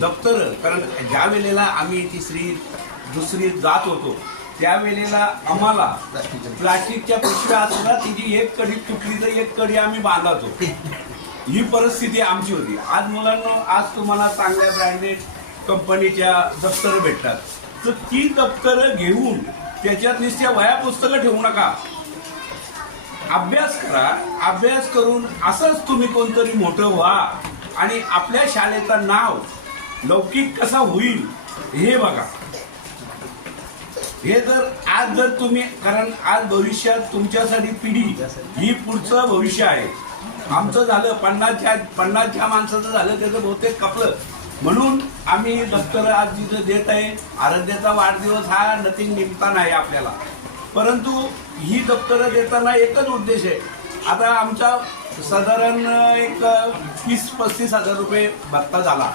दप्तर, कारण ज्या वेळेला आम्ही तिसरी दुसरी जात होतो त्यावेळेला आम्हाला प्लास्टिकच्या पिशव्या असल्या तिची एक कडी तुटली तर एक कडी आम्ही बांधायचो. ही परिस्थिती आमची होती. आज मुलांना आज तुम्हाला चांगल्या ब्रँडेड कंपनीच्या दप्तर भेटतात, तर ती दप्तरं घेऊन त्याच्यात नुसत्या वह्या पुस्तकं ठेवू नका. अभ्यास करा. अभ्यास करून असंच तुम्ही कोणतरी मोठं व्हा आणि आपल्या शाळेचं नाव लौकिक कसा होईल हे बघा. हे जर तुम्ही, कारण आज भविष्यात तुमच्यासाठी पिढी ही पुढचं भविष्य आहे. आमचं झालं 50च्या माणसाचं झालं, त्याचं बहुतेक कपलं. म्हणून आम्ही दप्तर आज जिथं देत आहे. आराध्याचा वाढदिवस हा नथिंग निमित्तानं आहे आपल्याला, परंतु ही दप्तरं देताना एकच उद्देश आहे. आता आमचा साधारण एक 30-35 हजार रुपये भत्ता झाला.